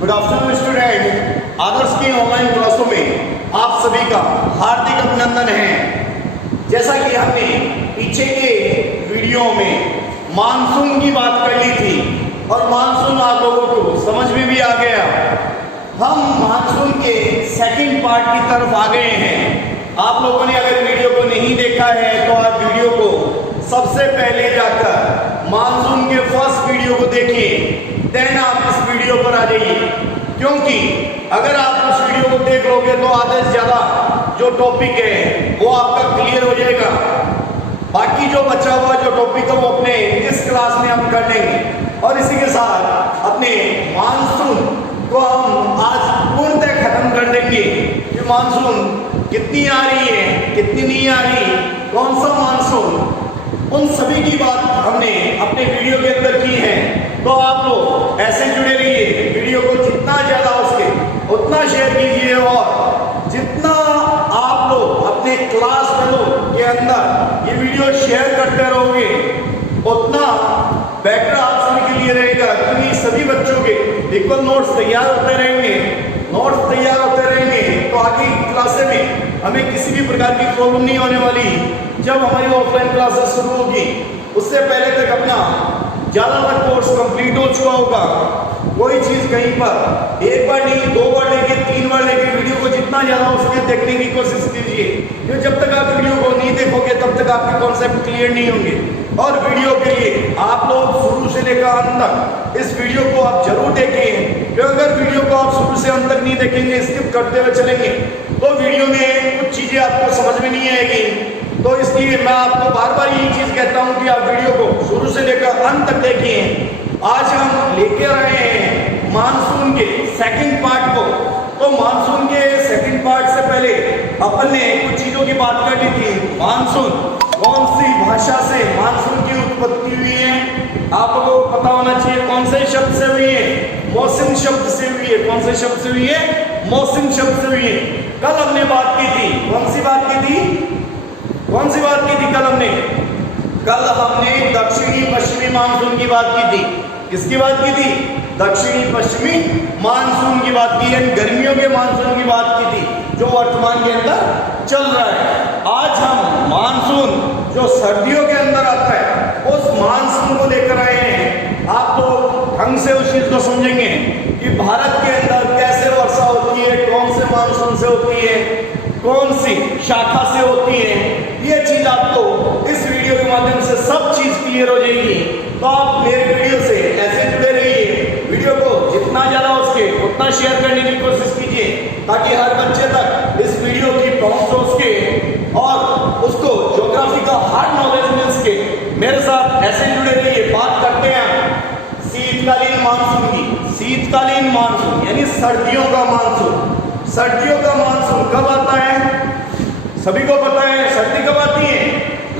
Good afternoon student. आदर्श की online क्लासों में आप सभी का हार्दिक अभिनंदन है। जैसा कि हमने पीछे के वीडियो में मानसून की बात कर ली थी और मानसून आप लोगों को समझ में भी आ गया। हम मानसून के सेकंड पार्ट की तरफ आ गए हैं। आप लोगों ने अगर वीडियो को नहीं देखा है तो आप वीडियो को सबसे पहले जाकर मानसून के फर्स्ट वीडियो को देखिए, देन आप इस वीडियो पर आ जाइए, क्योंकि अगर आप उस वीडियो को देख लोगे तो आधे से ज्यादा जो टॉपिक है वो आपका क्लियर हो जाएगा। बाकी जो बचा हुआ जो टॉपिक है वो अपने इस क्लास में हम कर लेंगे और इसी के साथ अपने मानसून को हम आज पूर्णतः खत्म कर देंगे कि मानसून कितनी आ रही है, कितनी नहीं आ रही, कौन सा मानसून, उन सभी की बात हमने अपने वीडियो के अंदर की है। तो आप लोग ऐसे जुड़े रहिए, वीडियो को जितना ज्यादा हो सके उतना शेयर कीजिए और जितना आप लोग अपने क्लास फेलो के अंदर ये वीडियो शेयर करते रहोगे उतना बेटर आप सभी के लिए रहेगा, क्योंकि सभी बच्चों के इक्वल नोट्स तैयार होते रहेंगे। नोट्स तैयार होते रहेंगे तो आगे की क्लासें में हमें किसी भी प्रकार की प्रॉब्लम नहीं होने वाली। जब हमारी ऑफलाइन क्लासेस शुरू होगी उससे पहले तक अपना ज़्यादातर कोर्स कंप्लीट हो चुका होगा। कोई चीज़ कहीं पर एक बार नहीं, दो बार लेके, तीन बार लेके वीडियो को जितना ज़्यादा हो सके देखने की कोशिश कीजिए, क्योंकि जब तक आप वीडियो को नहीं देखोगे तब तक आपके कॉन्सेप्ट क्लियर नहीं होंगे। और वीडियो के लिए आप लोग शुरू से लेकर अंत तक इस वीडियो को आप जरूर देखें, क्योंकि अगर वीडियो को आप शुरू से अंत तक नहीं देखेंगे, स्किप करते हुए चलेंगे तो वीडियो में कुछ चीज़ें आपको समझ में नहीं आएगी। तो इसलिए मैं आपको बार बार यही चीज़ कहता हूं कि आप वीडियो को शुरू से लेकर अंत तक देखिए। आज हम लेके आए हैं मानसून के सेकंड पार्ट को। तो मानसून के सेकंड पार्ट से पहले अपन ने कुछ चीज़ों की बात कर ली थी। मानसून कौन सी भाषा से मानसून की उत्पत्ति हुई है आप लोगों को पता होना चाहिए। कौन से शब्द से हुई है? मौसम शब्द से हुई है। कौन से शब्द से हुई है? मौसम शब्द से हुई है। कल हमने बात की थी, कौन सी बात की थी? कौन सी बात की थी कल हमने? कल हमने दक्षिणी पश्चिमी मानसून की बात की थी। किसकी बात की थी? दक्षिणी पश्चिमी मानसून की बात की है, गर्मियों के मानसून की बात की थी जो वर्तमान के अंदर चल रहा है। आज हम मानसून जो सर्दियों के अंदर आता है उस मानसून को लेकर आए हैं। आप तो ढंग से उस चीज को समझेंगे कि भारत के अंदर कैसे वर्षा होती है, कौन से मानसून से होती है, कौन सी शाखा से होती है, ये चीज आपको इस वीडियो के माध्यम से सब चीज क्लियर हो जाएगी। तो आप मेरे वीडियो से ऐसे जुड़े रहिए, वीडियो को जितना ज्यादा हो सके उतना शेयर करने की कोशिश कीजिए ताकि हर बच्चे तक इस वीडियो की पहुंच हो सके और उसको ज्योग्राफी का हार्ड नॉलेज मिल सके। मेरे साथ ऐसे जुड़े रहिए। बात करते हैं शीतकालीन मानसून की। शीतकालीन मानसून यानी सर्दियों का मानसून। सर्दियों का मानसून कब आता है? सभी को पता है सर्दी कब आती है,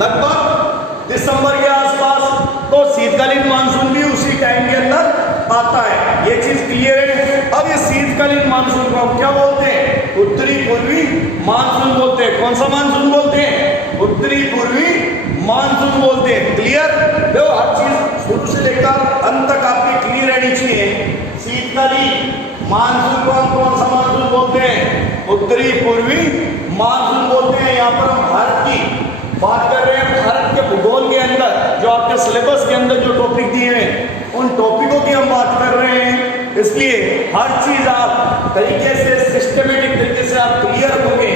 लगभग दिसंबर के आसपास। तो शीतकालीन मानसून भी उसी टाइम के अंदर आता है, ये चीज क्लियर है। अब ये शीतकालीन मानसून को हम क्या बोलते हैं? उत्तरी पूर्वी मानसून बोलते हैं। कौन सा मानसून बोलते हैं? उत्तरी पूर्वी मानसून बोलते हैं। क्लियर? देखो हर चीज शुरू से लेकर अंत तक आपकी क्लियर रहनी चाहिए। शीतकालीन मानसून को हम कौन सा मानसून बोलते हैं? उत्तरी पूर्वी मानसून बोलते हैं। यहाँ पर हम भारत की बात कर रहे हैं। भारत के भूगोल के अंदर जो आपके सिलेबस के अंदर जो टॉपिक दिए हैं उन टॉपिकों की हम बात कर रहे हैं, इसलिए हर चीज आप तरीके से सिस्टमेटिक तरीके से आप क्लियर रखोगे।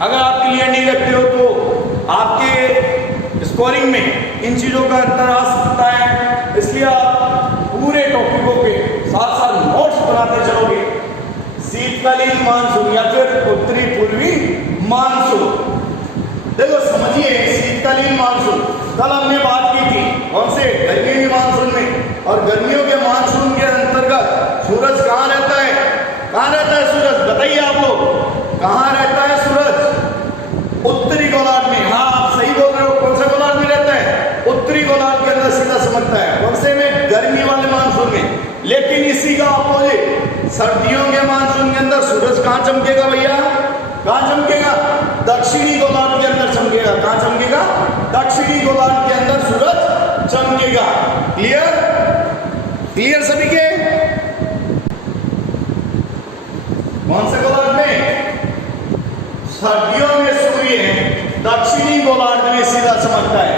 अगर आप क्लियर नहीं रखते हो तो आपके स्कोरिंग में इन चीजों का अंतर आ सकता है। इसलिए आप पूरे टॉपिकों के साथ साथ नोट्स बनाते चलोगे। शीतकालीन मानसून या फिर उत्तरी पूर्वी मानसून। देखो समझिए शीतकालीन मानसून कल हमने बात की थी कौन से? गर्मियों के मानसून में। और गर्मियों के मानसून के अंतर्गत सूरज कहाँ रहता है? कहाँ रहता है सूरज? बताइए आप लोग, कहाँ रहता है सूरज? उत्तरी गोलार्ध में। हाँ आप सही बोल रहे हो। कौन से गोलार्ध में रहता है? उत्तरी गोलार्ध के अंदर सीधा समझता है। कौन से में? गर्मी वाले मानसून में। लेकिन इसी का अपोजिट सर्दियों के मानसून के अंदर सूरज कहाँ चमकेगा भैया? कहाँ चमकेगा? दक्षिणी गोलार्ध के अंदर चमकेगा। कहाँ चमकेगा? दक्षिणी गोलार्ध के अंदर सूरज चमकेगा। क्लियर? क्लियर सभी के? कौन से गोलार्ध में? सर्दियों में सूर्य दक्षिणी गोलार्ध में सीधा चमकता है।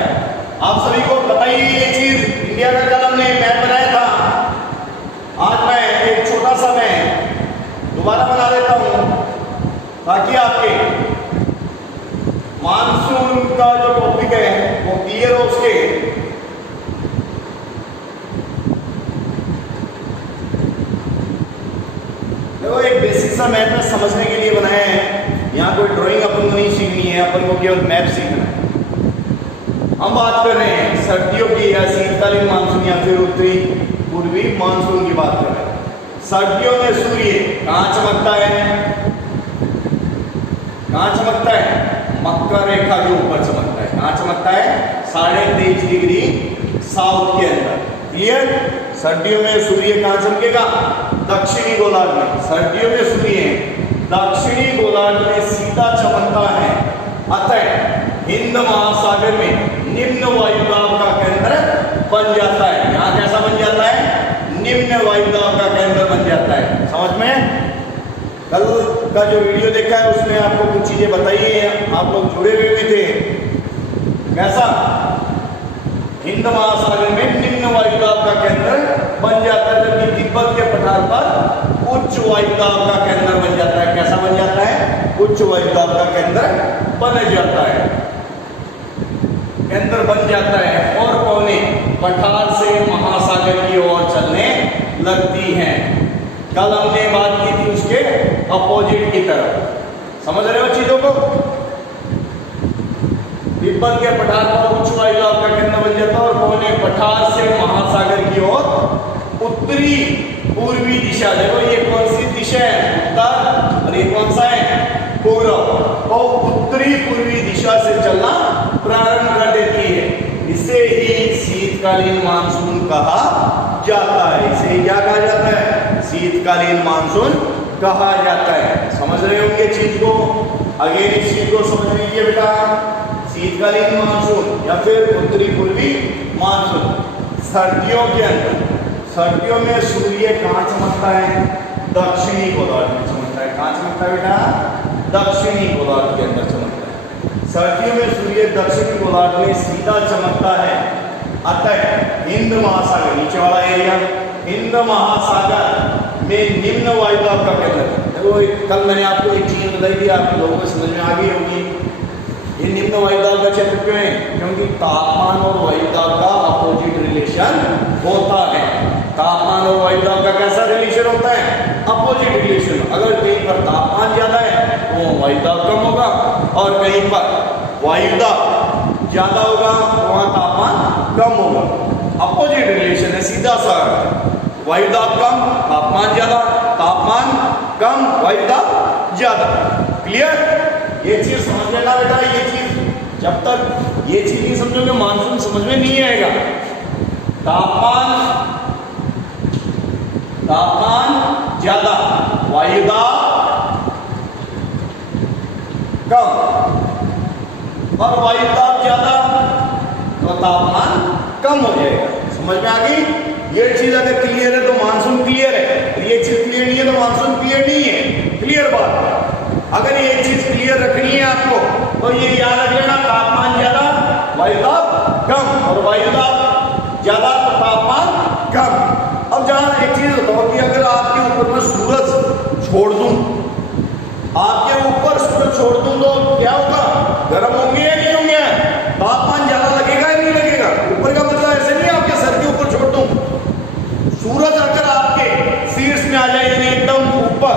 आप सभी को बताइए ये चीज, इंडिया का कल हमने मैप बनाया था। आज मैं एक छोटा सा मैं दोबारा बना देता हूं ताकि आपके मानसून का जो टॉपिक है वो क्लियर हो उसके। देखो एक बेसिक सा मैप में समझने के लिए बनाया है। यहाँ कोई ड्राइंग अपन को नहीं सीखनी है, अपन को केवल मैप सीखना है। हम बात कर रहे हैं सर्दियों की या शीतकालीन मानसून या फिर उत्तरी पूर्वी मानसून की बात कर रहे हैं। सर्दियों में सूर्य कहाँ चमकता है? कहाँ चमकता है? मकर रेखा के ऊपर चमकता है। कहाँ चमकता है? 23.5 डिग्री साउथ के अंदर। क्लियर? सर्दियों में सूर्य कहाँ चमकेगा? दक्षिणी गोलार्ध में। सर्दियों में सूर्य दक्षिणी गोलार्ध में सीधा चमकता है। अतः हिंद महासागर में निम्न वायुदाब का केंद्र बन जाता है। यहाँ कैसा बन जाता है? निम्न वायुदाब का केंद्र बन जाता है। समझ में? कल का जो वीडियो देखा है उसमें आपको कुछ चीजें बताई है, आप लोग जुड़े हुए भी थे। कैसा? हिंद महासागर में निम्न वायुदाब का केंद्र बन जाता है, जबकि तिब्बत के पठार पर उच्च वायुदाब का केंद्र बन जाता है। कैसा बन जाता है? उच्च वायुदाब का केंद्र बन जाता है, केंद्र बन जाता है और पवनें पठार से महासागर की ओर चलने लगती हैं। कल हमने बात की थी उसके अपोजिट की तरफ। समझ रहे हो चीजों को? तिब्बत के पठार पर उच्च वायुदाब का केंद्र बन जाता है और पवनें पठार से महासागर की ओर उत्तरी पूर्वी दिशा। देखो ये कौन सी दिशा है? उत्तर। और ये कौन सा है? पूर्व। तो उत्तरी पूर्वी दिशा से चलना प्रारंभ कर देती है। इसे ही शीतकालीन मानसून कहा जाता है। इसे क्या कहा जाता है? शीतकालीन मानसून कहा जाता है। समझ रहे होंगे चीज को? आगे इस चीज को समझने के लिए बेटा शीतकालीन मानसून या फिर उत्तरी पूर्वी मानसून सर्दियों के अंदर, सर्दियों में सूर्य कहाँ चमकता है? दक्षिणी गोलार्ध में चमकता है। कहाँ चमकता है बेटा? दक्षिणी गोलार्ध के अंदर चमकता है। सर्दियों में सूर्य दक्षिणी गोलार्ध में सीधा चमकता है। अतः हिंद महासागर, नीचे वाला एरिया, हिंद महासागर में निम्न वायुदाब का केंद्र। देखो कल मैंने आपको एक चीज बताई थी, आप लोगों को समझ में आ गई होगी। ये निम्न वायुदाब का क्षेत्र क्यों है? क्योंकि तापमान और वायुदाब का अपोजिट रिलेशन होता है। तापमान और वायुदाब का कैसा रिलेशन होता है? Opposite relation. अगर कहीं पर तापमान ज्यादा है तो वायुदाब कम होगा, और कहीं पर वायुदाब ज्यादा होगा तो वहां तापमान कम होगा। अपोजिट रिलेशन है, सीधा सा। वायुदाब कम, तापमान ज्यादा, तापमान कम, वायुदाब ज्यादा। क्लियर? ये चीज समझ लेना बेटा। ये चीज जब तक ये चीज नहीं समझोगे मानसून समझ में नहीं आएगा। तापमान ज्यादा, वायुदाब कम, और वायुदाब ज्यादा तो तापमान कम हो जाएगा। समझ में आ गई? ये चीज अगर क्लियर है तो मानसून क्लियर है, ये चीज क्लियर नहीं है तो मानसून क्लियर नहीं है। क्लियर बात? अगर ये चीज क्लियर रखनी है आपको तो ये याद रख लेना, तापमान ज्यादा, वायुदाब कम, और वायुदाब ज्यादा तो तापमान कम। अब जहां एक चीज बताओ कि अगर आपके ऊपर मैं सूरज छोड़ दूं, आपके ऊपर सूरज छोड़ दूं तो क्या होगा? गर्म होंगे या नहीं होंगे? तापमान ज्यादा लगेगा या नहीं लगेगा? ऊपर का मतलब ऐसे नहीं आपके सर के ऊपर छोड़ दूं। सूरज अगर आपके शीर्ष में आ जाए यानी एकदम ऊपर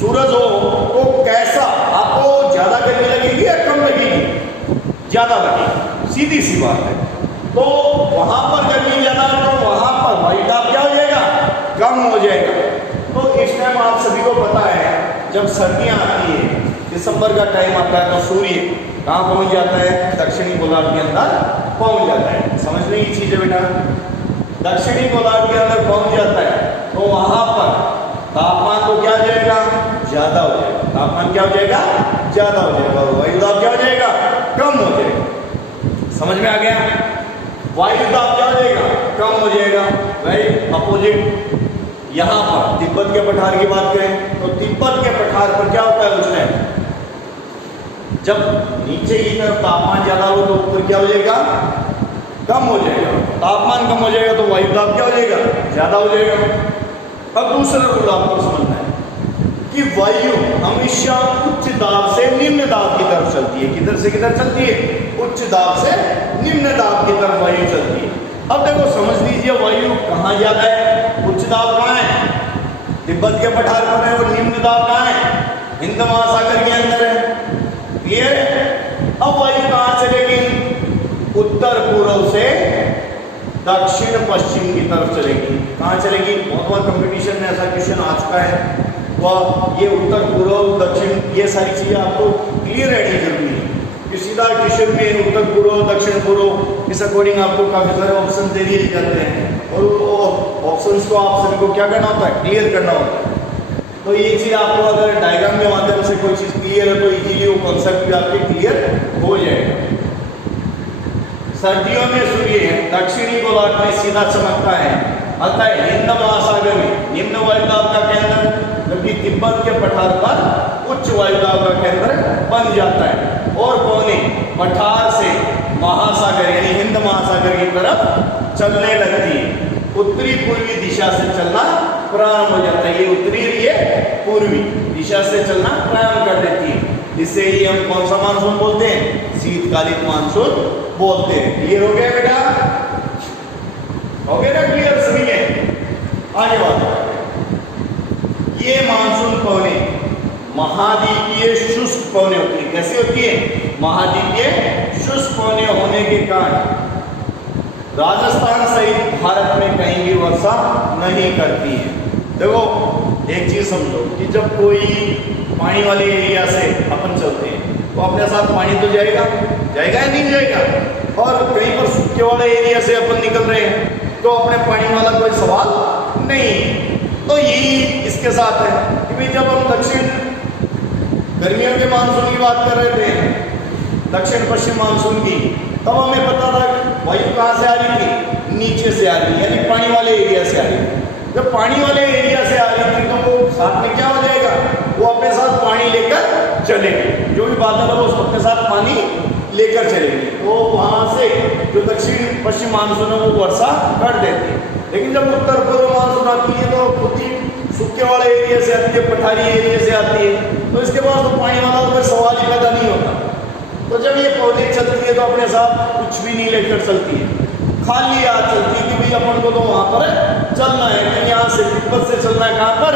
सूरज हो तो कैसा आपको? ज्यादा गर्मी लगेगी या कम लगेगी? ज्यादा लगेगी, सीधी सी बात है। तो वहां पर गर्मी ज्यादा है तो वहां पर वायुदाब क्या हो जाएगा? कम हो जाएगा। तो इस टाइम आप सभी को पता है जब सर्दियां आती है, दिसंबर का टाइम आता है तो सूर्य कहाँ पहुंच जाता है? दक्षिणी गोलार्ध के अंदर पहुंच जाता है। समझने की चीज है बेटा। दक्षिणी गोलार्ध के अंदर पहुंच जाता है तो वहां पर तापमान तो क्या हो जाएगा? ज्यादा हो जाएगा। तापमान क्या हो जाएगा? ज्यादा हो जाएगा। और वायुदाब क्या हो जाएगा? कम हो जाएगा। समझ में आ गया? वायुदाब क्या हो जाएगा? कम हो जाएगा। भाई अपोजिट यहाँ पर तिब्बत के पठार की बात करें तो तिब्बत के पठार पर क्या होता है उस टाइम, जब नीचे की तरफ तापमान ज्यादा हो तो ऊपर क्या हो जाएगा, कम हो जाएगा। तापमान कम हो जाएगा तो वायु दाब क्या हो जाएगा, ज्यादा हो जाएगा। अब दूसरा रूल आपको समझना है कि वायु हमेशा उच्च दाब से निम्न दाब की तरफ चलती है। किधर से किधर चलती है, उच्च दाब से निम्न दाब की तरफ वायु चलती है। अब देखो समझ लीजिए वायु कहाँ ज्यादा है, उच्च दाब कहाँ है, तिब्बत के पठार पर है, और निम्न दाब कहाँ है, हिंद महासागर के अंदर है। क्लियर है। अब वायु कहाँ चलेगी, उत्तर पूर्व से दक्षिण पश्चिम की तरफ चलेगी। कहाँ चलेगी, बहुत बार कंपटीशन में ऐसा क्वेश्चन आ चुका है। तो ये उत्तर पूर्व दक्षिण ये सारी चीजें आपको क्लियर रहनी जरूरी है कि सीधा क्वेश्चन में उत्तर पूर्व दक्षिण पूर्व इस अकॉर्डिंग आपको काफी सारे ऑप्शन दे दिए जाते हैं, और ऑप्शंस को आप सभी को क्या करना होता है, क्लियर करना होता है। तो ये चीज आपको अगर डायग्राम के माध्यम से कोई चीज क्लियर है तो इजीली वो कॉन्सेप्ट भी आपके क्लियर हो जाएगा। सर्दियों में सूर्य दक्षिणी गोलार्ध में सीधा चमकता है, अतः हिंद महासागर में निम्न वायुदाब का केंद्र, जबकि तिब्बत के पठार पर उच्च वायुदाब का केंद्र बन जाता है, और पौने पठार से महासागर यानी हिंद महासागर की तरफ चलने लगती है। उत्तरी पूर्वी दिशा से चलना प्रारंभ हो जाता है। ये उत्तरी, ये पूर्वी दिशा से चलना प्रारंभ कर देती है। इससे ही हम कौन सा मानसून बोलते हैं, शीतकालीन मानसून बोलते हैं। क्लियर हो गया बेटा, हो गया ना क्लियर सभी है। आगे बात, ये मानसून पवने महाद्वीपीय शुष्क पवने होती है। कैसी होती है, महाद्वीपीय शुष्क पवने होने के कारण राजस्थान सहित भारत में कहीं भी वर्षा नहीं करती है। देखो एक चीज समझो कि जब कोई पानी वाले एरिया से अपन चलते हैं तो अपने साथ पानी तो जाएगा या नहीं जाएगा, और कहीं पर सूखे वाले एरिया से अपन निकल रहे हैं तो अपने पानी वाला कोई सवाल नहीं। तो यही इसके साथ है कि भाई जब हम दक्षिण गर्मियों के मानसून की बात कर रहे थे, दक्षिण पश्चिम मानसून की, तब हमें पता था वायु कहाँ से आ रही थी, नीचे से आ रही, यानी पानी वाले एरिया से आ रही थी। जब पानी वाले एरिया से आ रही थी तो वो साथ में क्या हो जाएगा, वो अपने साथ पानी लेकर चलेगी। जो भी बादल है वो अपने साथ पानी लेकर चलेगी, तो वहां से जो दक्षिण पश्चिम मानसून है वो वर्षा कर देती है। लेकिन जब उत्तर पूर्व मानसून आती है तो खुद ही सूखे वाले एरिया से आती है, पठारी एरिया से आती है, तो इसके बाद तो पानी वाला कोई सवाल ही पैदा नहीं होता। तो जब ये पौधे चलती है तो अपने साथ कुछ भी नहीं लेकर चलती है, खाली हाथ चलती है कि भाई अपन को तो वहां पर चलना है, कहीं यहाँ से तिब्बत से चलना है, कहाँ पर,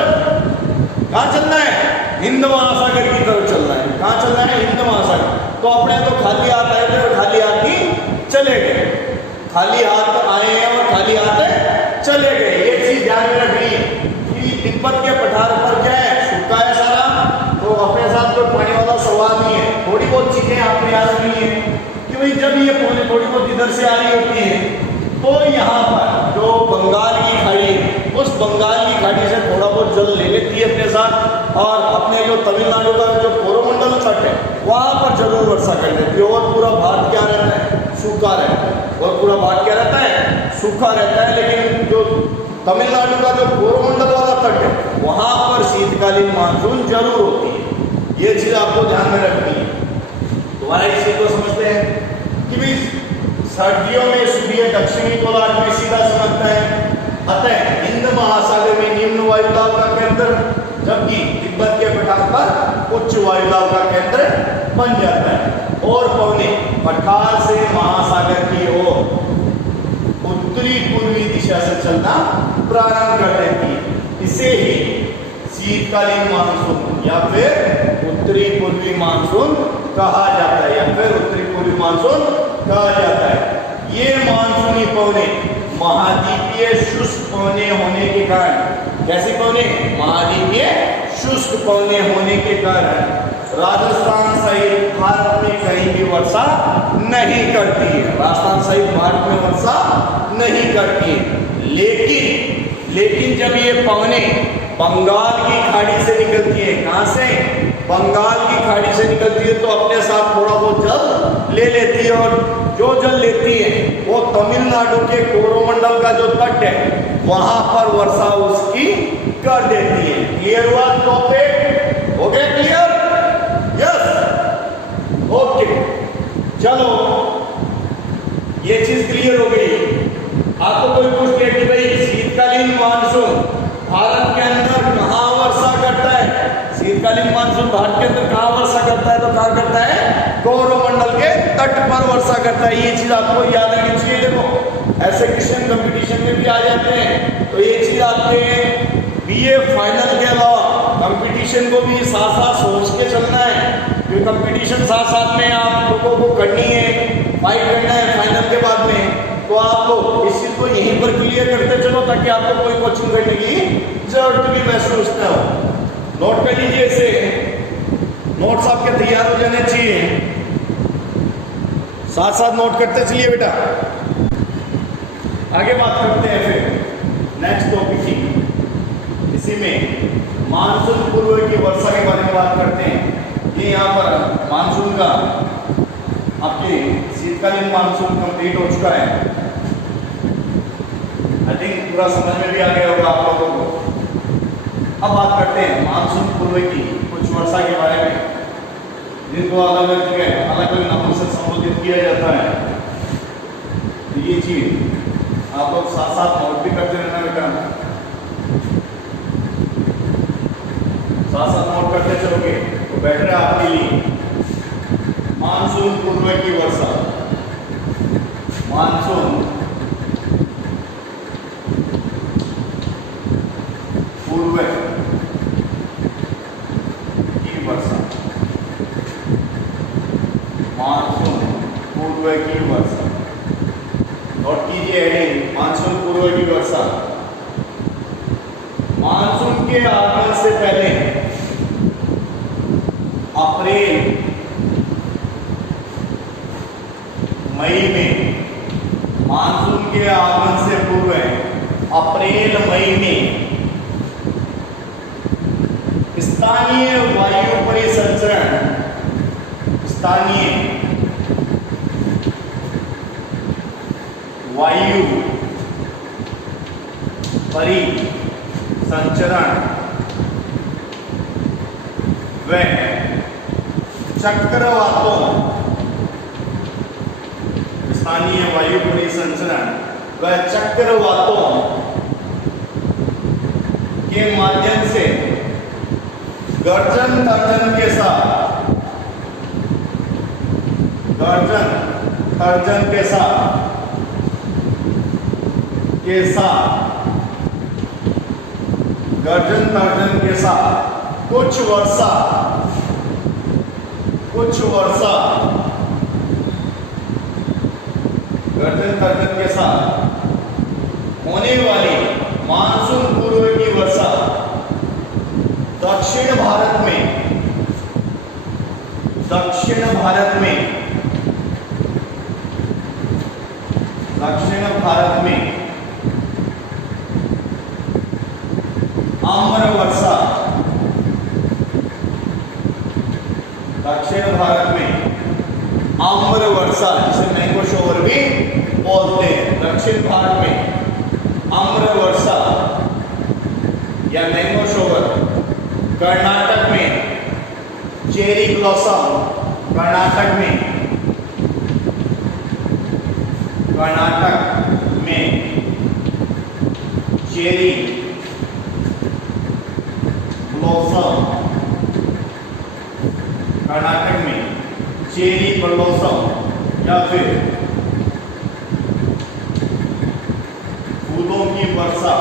कहाँ चलना है, हिंद महासागर की तरफ चलना है। कहाँ चलना है, हिंद महासागर। तो अपने तो खाली हाथ आए थे और खाली हाथ ही चले गए, खाली हाथ आए हैं और खाली हाथ चले गए। ये चीज ध्यान में रखनी है कि तिब्बत के पठार पर क्या है, सूखा है सारा, तो अपने साथ कोई पानी वाला सवाल नहीं है। थोड़ी बहुत चीजें आपको याद रखनी है कि भाई जब ये पौधे थोड़ी बहुत इधर से आ रही होती है तो यहाँ पर जो बंगाल की खाड़ी है, उस बंगाल की खाड़ी से थोड़ा बहुत जल ले लेती है अपने साथ, और अपने जो तमिलनाडु का जो कोरोमंडल तट है वहाँ पर जरूर वर्षा कर लेती है, और पूरा भारत क्या रहता है, सूखा रहता है, और पूरा भारत क्या रहता है, सूखा रहता है। लेकिन जो तमिलनाडु का जो कोरोमंडल वाला तट है वहाँ पर शीतकालीन मानसून जरूर होती है। ये चीज आपको ध्यान में रखनी है। तुम्हारा इस चीज को समझते हैं कि भाई सर्दियों में सूर्य दक्षिणी गोलार्ध में सीधा चमकता है, अतः हिंद महासागर में निम्न वायुदाब का केंद्र, जबकि तिब्बत के पठार पर उच्च वायुदाब का केंद्र बन जाता है, और पवने पठार से महासागर की ओर उत्तरी पूर्वी दिशा से चलना प्रारंभ कर देती है। इसे ही शीतकालीन मानसून या फिर उत्तरी पूर्वी मानसून कहा जाता है, या फिर उत्तरी पूर्वी मानसून कहा जाता है। ये मानसूनी पवने महाद्वीपीय शुष्क पवने होने के कारण, कैसे पवने, महाद्वीपीय शुष्क पवने होने के कारण राजस्थान सहित भारत में कहीं भी वर्षा नहीं करती है। राजस्थान सहित भारत में वर्षा नहीं करती है। लेकिन जब ये पवने बंगाल की खाड़ी से निकलती है, कहां से, बंगाल की खाड़ी से निकलती है, तो अपने साथ थोड़ा बहुत जल ले लेती है, और जो जल लेती है वो तमिलनाडु के कोरोमंडल का जो तट है वहां पर वर्षा उसकी कर देती है। क्लियर हुआ टॉपिक? हो गया क्लियर? Yes, okay. चलो ये चीज क्लियर हो गई। आपको कोई पूछ ले कि भाई शीतकालीन मानसून भारत के अंदर कहां वर्षा करता है? शीतकालीन मानसून भारत के अंदर कहां वर्षा करता है? तो कहां करता है? गौरमंडल के तट पर वर्षा करता है। ये चीज आपको याद रहनी चाहिए। देखो ऐसे क्वेश्चन कंपटीशन में भी आ जाते हैं, तो ये चीज आपके बीए फाइनल के अलावा कंपटीशन को भी साथ साथ सोच के चलना है, क्योंकि कंपटीशन साथ साथ में आप लोगों को करनी है, फाइट करना है फाइनल के बाद में। तो आप इस चीज को यहीं पर क्लियर करते चलो, ताकि आपको कोई कोचिंग करने की जरूरत भी महसूस न हो। नोट कर लीजिए इसे, नोट्स आपके तैयार हो जाने चाहिए, साथ साथ नोट करते चलिए बेटा। आगे बात करते हैं फिर नेक्स्ट टॉपिक की, इसी में मानसून पूर्व की वर्षा के बारे में बात करते हैं। ये यहाँ पर मानसून का आपके शीतकालीन मानसून कंप्लीट हो चुका है। आई थिंक पूरा समझ में भी आ गया होगा आप लोगों को। अब बात करते हैं मानसून पूर्व की कुछ वर्षा के बारे में, जिनको अलग अलग नामों से संबोधित किया जाता है। तो ये चीज आप लोग साथ साथ नोट भी करते रहना बेटा, साथ साथ नोट करते चलोगे तो बेटर है आपके लिए। मानसून पूर्व की वर्षा, मानसून पूर्व की वर्षा, मानसून पूर्व की वर्षा। नोट कीजिए हेडिंग, मानसून पूर्व की वर्षा। मानसून के आगमन से पहले अप्रैल मई में, मानसून के आगमन से पूर्व अप्रैल मई में स्थानीय वायु परिसंचरण, स्थानीय वायु परिसंचरण व चक्रवातों, स्थानीय वायु परिसंचरण व चक्रवातों के माध्यम से गर्जन तर्जन के साथ, गर्जन तर्जन के साथ गर्जन तर्जन के साथ कुछ वर्षा गर्जन तर्जन के साथ होने वाली मानसून पूर्व की वर्षा दक्षिण भारत में, दक्षिण भारत में, दक्षिण भारत में आम्र वर्षा, दक्षिण भारत में आम्र वर्षा, जिसे मैंगो शोवर भी बोलते हैं। दक्षिण भारत में आम्र वर्षा या मैंगो शोवर। कर्नाटक में चेरी ब्लॉसम, कर्नाटक में चेरी ब्लॉसम, कर्नाटक में चेरी ब्लॉसम या फिर फूलों की वर्षा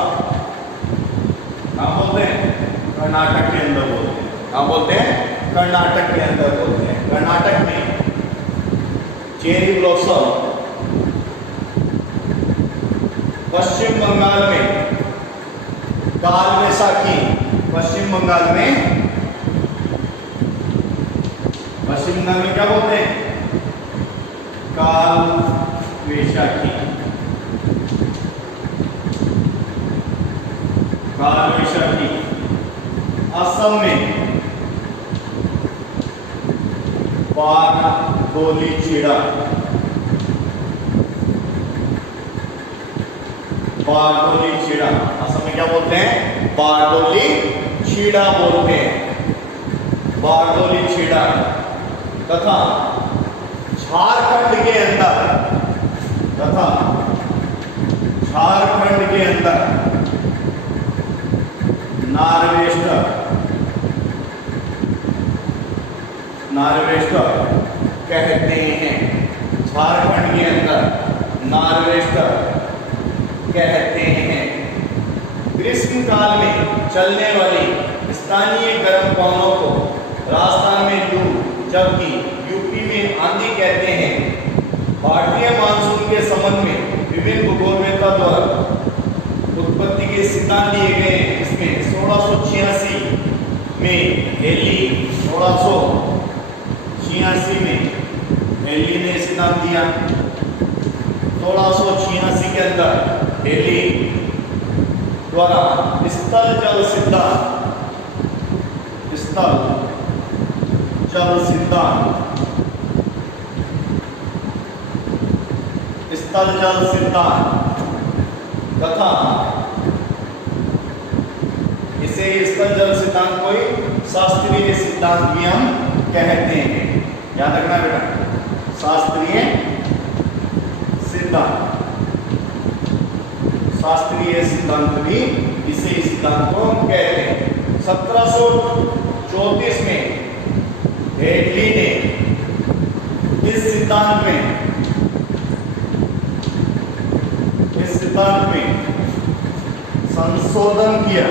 कहाँ बोलते हैं? कर्नाटक के अंदर बोलते हैं। कहाँ बोलते हैं? कर्नाटक के अंदर बोलते हैं। कर्नाटक में चेरी ब्लॉसम। पश्चिम बंगाल में काल वैसाखी, पश्चिम बंगाल में क्या बोलते हैं? काल वैसाखी, काल वैसाखी। असम में पारदोली चिड़ा, बारडोली छीड़ा, असम में क्या बोलते हैं? बारडोली छीड़ा बोलते हैं, बारडोली छीड़ा। तथा झारखंड के अंदर, तथा झारखंड के अंदर नार्वेस्टर, नार्वेस्टर कहते हैं, झारखंड के अंदर नार्वेस्टर कहते हैं। ग्रीष्म काल में चलने वाली स्थानीय गर्म पवनों को राजस्थान में लू जबकि यूपी में आंधी कहते हैं। भारतीय मानसून के संबंध में विभिन्न भूगोलवेत्ता द्वारा उत्पत्ति के सिद्धांत दिए गए हैं। इसमें 1686 में हेली, 1686 में हेली ने सिद्धांत दिया। 1686 के अंदर हेली द्वारा स्थल जल सिद्धांत, स्थल जल सिद्धांत, स्थल जल सिद्धांत तथा इसे स्थल जल सिद्धांत को शास्त्रीय सिद्धांत भी हम कहते हैं। याद रखना बेटा, शास्त्रीय सिद्धांत, शास्त्रीय सिद्धांत भी इसे सिद्धांत को हम कहते हैं। 1734 में हेडली ने इस सिद्धांत में संशोधन किया।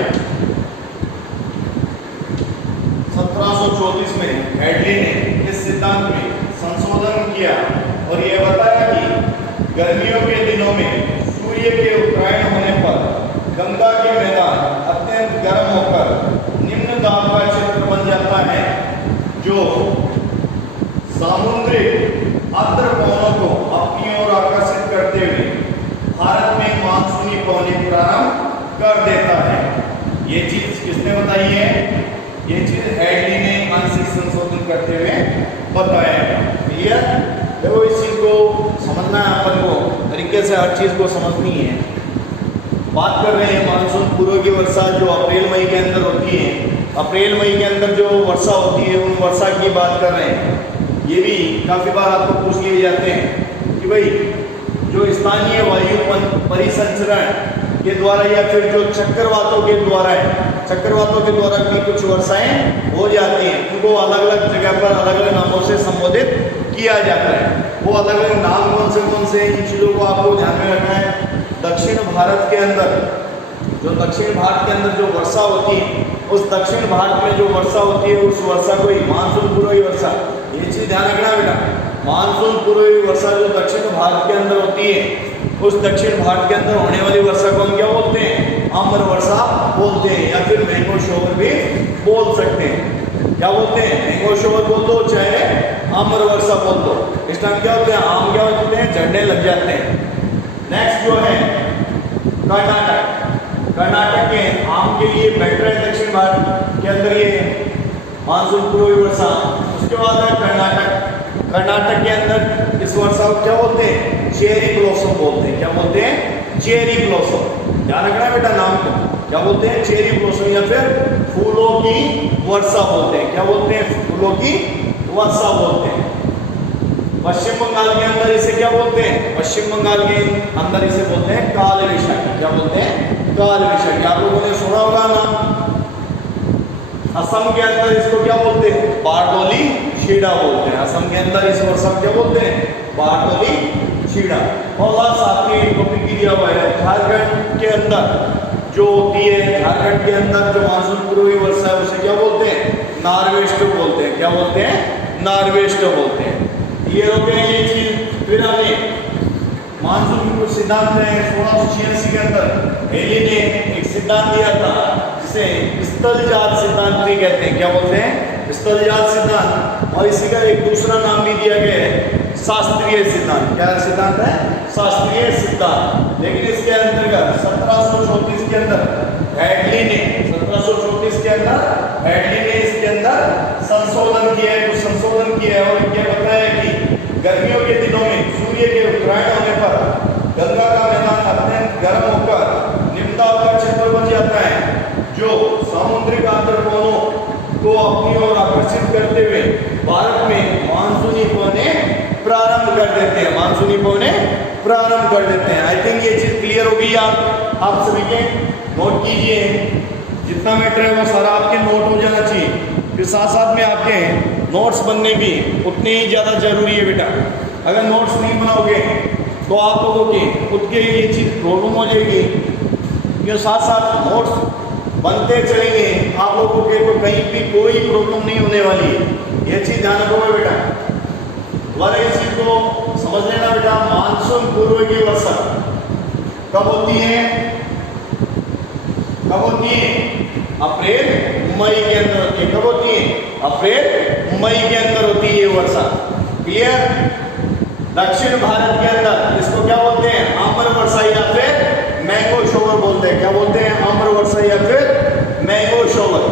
1734 में हेडली ने इस सिद्धांत में संशोधन किया और यह बताया कि गर्मियों के दिनों में सूर्य के उत्तरायण होने पर गंगा के मैदान अत्यंत गर्म होकर निम्न दाब का क्षेत्र बन जाता है, जो सामुद्रिक आर्द्र पवनों को अपनी ओर आकर्षित करते हुए भारत में मानसूनी पवनें प्रारंभ कर देता है। ये चीज किसने बताई है? ये चीज हेडली ने आंशिक संशोधन करते हुए बताया। क्लियर? देखो इस चीज को समझना है, अपन को तरीके से हर चीज को समझनी है। बात कर रहे हैं मानसून पूर्व की वर्षा जो अप्रैल मई के अंदर होती है। अप्रैल मई के अंदर जो वर्षा होती है उन वर्षा की बात कर रहे हैं। ये भी काफी बार आपको पूछ लिए जाते हैं कि भाई जो स्थानीय वायु परिसंचरण के द्वारा या फिर जो चक्रवातों के द्वारा है, चक्रवातों के द्वारा भी कुछ वर्षाएं हो जाती हैं, उनको अलग अलग जगह पर अलग अलग नामों से संबोधित किया जाता है। वो अलग अलग नाम कौन से इन चीज़ों को आपको ध्यान में रखना है। दक्षिण भारत के अंदर दक्षिण भारत के अंदर जो वर्षा होती है, उस दक्षिण भारत में जो वर्षा होती है उस वर्षा को ही मानसून पूर्वी वर्षा, ये चीज ध्यान रखना बेटा। मानसून पूर्वी वर्षा जो दक्षिण भारत के अंदर होती है, उस दक्षिण भारत के अंदर होने वाली वर्षा को हम क्या बोलते हैं? आम्र वर्षा बोलते हैं, या फिर मैंगो शोवर भी बोल सकते हैं। क्या बोलते हैं? मैंगो शोवर बोल दो, चाहे आम्र वर्षा बोल दो। इस टाइम क्या होते हैं? आम क्या होते हैं? झड़ने लग जाते हैं। नेक्स्ट जो है कर्नाटक। कर्नाटक के आम के लिए बेटर है दक्षिण भारत के अंदर ये मानसून पूर्वी वर्षा। उसके बाद है कर्नाटक। कर्नाटक के अंदर इस वर्षा को क्या बोलते हैं? चेरी ब्लॉसम बोलते हैं। क्या बोलते हैं? Cherry blossom. ध्यान रखना बेटा नाम को। क्या बोलते हैं? चेरी ब्लॉसम या फिर फूलों की वर्षा बोलते हैं। क्या बोलते हैं? फूलों की वर्षा बोलते हैं। पश्चिम बंगाल के अंदर इसे क्या बोलते हैं? पश्चिम बंगाल के अंदर इसे बोलते हैं काल वैशाखी। क्या बोलते हैं? काल वैशाखी। आप लोगों ने सुना होगा नाम। असम के अंदर इसको क्या बोलते हैं? बारडोली छीड़ा बोलते हैं। असम के अंदर इस वर्षा क्या बोलते हैं? बारडोली छीड़ा। और साथ में टॉपिक दिया हुआ है झारखंड के अंदर जो होती है, झारखंड के अंदर जो मानसून पूर्वी वर्षा है उसे क्या बोलते हैं? नार्वेस्ट बोलते हैं। क्या बोलते हैं? नार्वेस्ट बोलते हैं। ये होते हैं ये चीज। फिर हमें मानसून के कुछ सिद्धांत हैं। 1686 के अंदर हेली ने एक सिद्धांत दिया था जिसे स्थलजात सिद्धांत भी कहते हैं। क्या बोलते हैं? स्थलजात सिद्धांत। और इसी का एक दूसरा नाम भी दिया गया है शास्त्रीय सिद्धांत। क्या सिद्धांत है? शास्त्रीय सिद्धांत। लेकिन इसके अंतर्गत 1734 के अंदर हेडली ने 1734 के अंदर हेडली ने इसके अंदर संशोधन किया है, कुछ संशोधन किया है और यह बताया कि गर्मियों के दिनों में सूर्य के उत्तरायण होने पर गंगा का मैदान अत्यंत गर्म होकर देते हैं, मानसूनी पवनें प्रारंभ कर देते हैं। आई थिंक ये चीज क्लियर होगी आप सभी के। नोट कीजिए, जितना मैटर है वो सारा आपके नोट हो जाना चाहिए। फिर साथ साथ में आपके नोट्स बनने भी उतने ही ज़्यादा जरूरी है बेटा। अगर नोट्स नहीं बनाओगे तो आप लोगों के खुद के ये चीज़ प्रॉब्लम हो जाएगी। ये साथ साथ नोट्स बनते चलेंगे, आप लोगों के तो कहीं भी कोई प्रॉब्लम नहीं होने वाली है। ये चीज़ ध्यान रखोगे बेटा। दोबारा इस चीज़ को समझ लेना बेटा। मानसून पूर्व की वर्षा कब होती है? कब होती है? अप्रैल मई के अंदर होती है। कब होती है? अप्रैल मई के अंदर होती है ये वर्षा। क्लियर? दक्षिण भारत के अंदर इसको क्या बोलते हैं? आम्र वर्षा या फिर मैंगो शोवर बोलते हैं। क्या बोलते हैं? आम्र वर्षा या फिर मैंगो शोवर।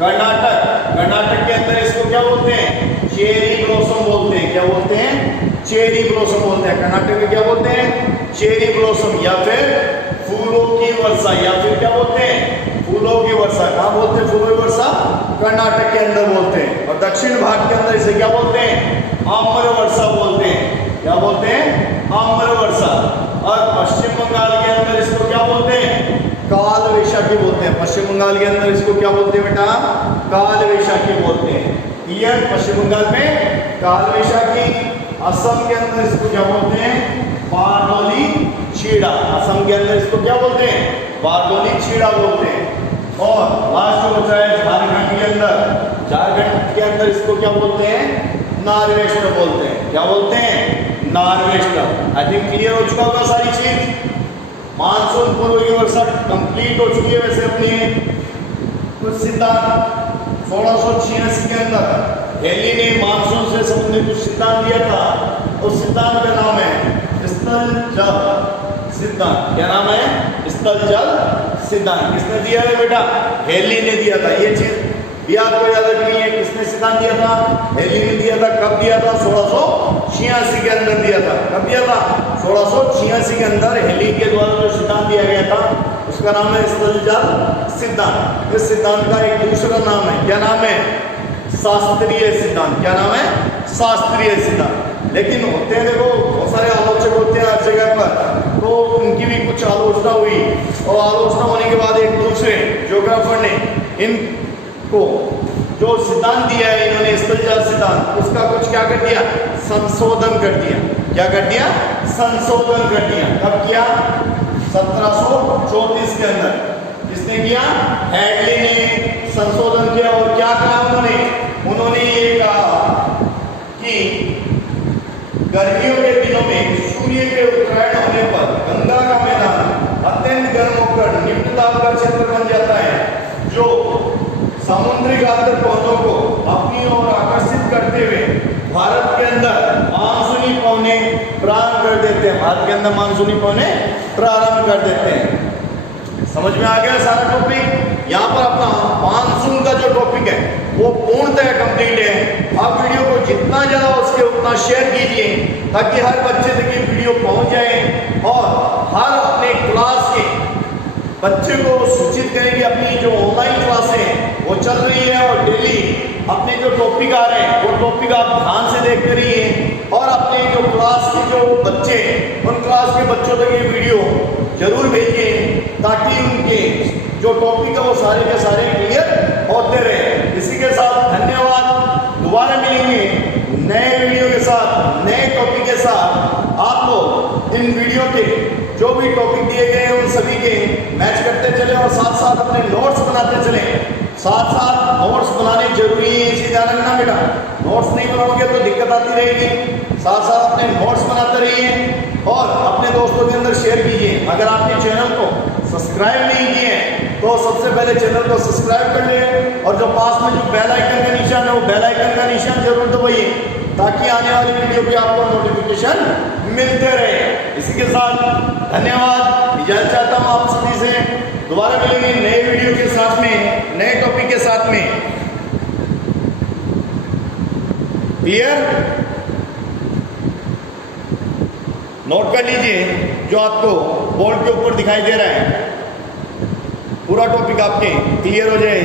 कर्नाटक के अंदर इसको क्या बोलते हैं? चेरी ब्लॉसम बोलते हैं। क्या बोलते हैं? चेरी ब्लॉसम बोलते हैं। कर्नाटक में क्या बोलते हैं? चेरी ब्लॉसम या फिर फूलों की वर्षा, या फिर क्या बोलते हैं? फूलों की वर्षा। कहाँ बोलते हैं फूलों की वर्षा? कर्नाटक के अंदर बोलते हैं। और दक्षिण भारत के अंदर इसे क्या बोलते हैं? आम्र वर्षा बोलते हैं। क्या बोलते हैं? आम्र वर्षा। और पश्चिम बंगाल के अंदर इसको क्या बोलते हैं? काल वैशाखी बोलते हैं। पश्चिम बंगाल के अंदर इसको क्या बोलते हैं बेटा? काल वैशाखी बोलते हैं। क्लियर? पश्चिम बंगाल में काल वैशाखी। असम के अंदर इसको क्या बोलते हैं? बारडोली छीड़ा। असम के अंदर इसको क्या बोलते हैं? बारडोली छीड़ा बोलते हैं। और लास्ट जो बचा है झारखंड के अंदर, झारखंड के अंदर इसको क्या बोलते हैं? नार्वेस्टर बोलते हैं। क्या बोलते हैं? नार्वेस्टर। आई थिंक क्लियर हो चुका होगा सारी चीज। मानसून पूर्व की वर्षा कंप्लीट हो चुकी है। वैसे अपनी कुछ सिद्धांत 1686 के अंदर हेली ने मानसून से संबंधित कुछ सिद्धांत दिया था। उस सिद्धांत का नाम है स्थल जल सिद्धांत। क्या नाम है? स्थल जल सिद्धांत। किसने दिया है बेटा? हेली ने दिया था। ये चीज भी आपको याद रखनी है। किसने सिद्धांत दिया था? हेली ने दिया था। कब दिया था? 1686 के अंदर दिया था। कब दिया था? 1686 के अंदर हेली के द्वारा जो सिद्धांत दिया गया था उसका नाम है स्थल जल सिद्धांत। इस सिद्धांत का एक दूसरा नाम है। क्या नाम है? शास्त्रीय सिद्धांत। क्या नाम है? शास्त्रीय सिद्धांत। लेकिन होते हैं देखो बहुत सारे आलोचक होते हैं हर जगह पर, तो उनकी भी कुछ आलोचना हुई और आलोचना होने के बाद एक दूसरे ज्योग्राफर ने इनको जो सिद्धांत दिया है इन्होंने स्थल जल सिद्धांत, उसका कुछ क्या कर दिया? संशोधन कर दिया। क्या कर दिया? संशोधन कर दिया। कब किया? 1734 के अंदर। किसने किया? हेडली ने संशोधन किया। और क्या कहा उन्होंने ये कहा कि गर्मियों के दिनों में सूर्य के उत्तरायण होने पर गंगा का मैदान अत्यंत गर्म होकर निम्न दाब का क्षेत्र बन जाता है, जो समुद्री घातक पौधों को अपनी ओर आकर्षित करते हुए भारत के अंदर मानसूनी पवनें प्रारंभ कर देते हैं। भारत के अंदर मानसूनी पवनें प्रारंभ कर देते हैं। समझ में आ गया सारा टॉपिक? यहाँ पर अपना मानसून का जो टॉपिक है वो पूर्णतः कंप्लीट है। आप वीडियो को जितना ज़्यादा उसके उतना शेयर कीजिए ताकि हर बच्चे तक ये वीडियो पहुँच जाए और हर अपने क्लास के बच्चे को सूचित करें कि अपनी जो ऑनलाइन क्लासें हैं वो चल रही है और डेली अपने जो टॉपिक आ रहे हैं वो टॉपिक आप ध्यान से देखते रहिए और अपने जो क्लास के जो बच्चे हैं उन क्लास के बच्चों तक ये वीडियो जरूर भेजिए ताकि उनके जो टॉपिक है वो सारे के सारे क्लियर होते रहे। इसी के साथ धन्यवाद। दोबारा मिलेंगे नए वीडियो के साथ, नए टॉपिक के साथ। आप लोग इन वीडियो के जो भी टॉपिक दिए गए हैं उन सभी के मैच करते चले और साथ साथ अपने नोट्स बनाते चले। साथ साथ नोट्स बनाने जरूरी है, इसे ध्यान रखना बेटा। नोट्स नहीं बनाओगे तो दिक्कत आती रहेगी। साथ साथ अपने नोट्स बनाते रहिए और अपने दोस्तों के अंदर शेयर कीजिए। अगर आपने चैनल को सब्सक्राइब नहीं किए हैं तो सबसे पहले चैनल को सब्सक्राइब कर लें और जो पास में जो बेल आइकन का निशान है वो बेल आइकन का निशान जरूर दबाइए ताकि आने वाली वीडियो की आपको नोटिफिकेशन मिलते रहे। इसी के साथ धन्यवाद। इजाजत चाहता हूँ आप सभी से। दोबारा मिलेंगे नए वीडियो के साथ में, नए टॉपिक के साथ में। क्लियर? नोट कर लीजिए जो आपको बोर्ड के ऊपर दिखाई दे रहा है, पूरा टॉपिक आपके क्लियर हो जाए।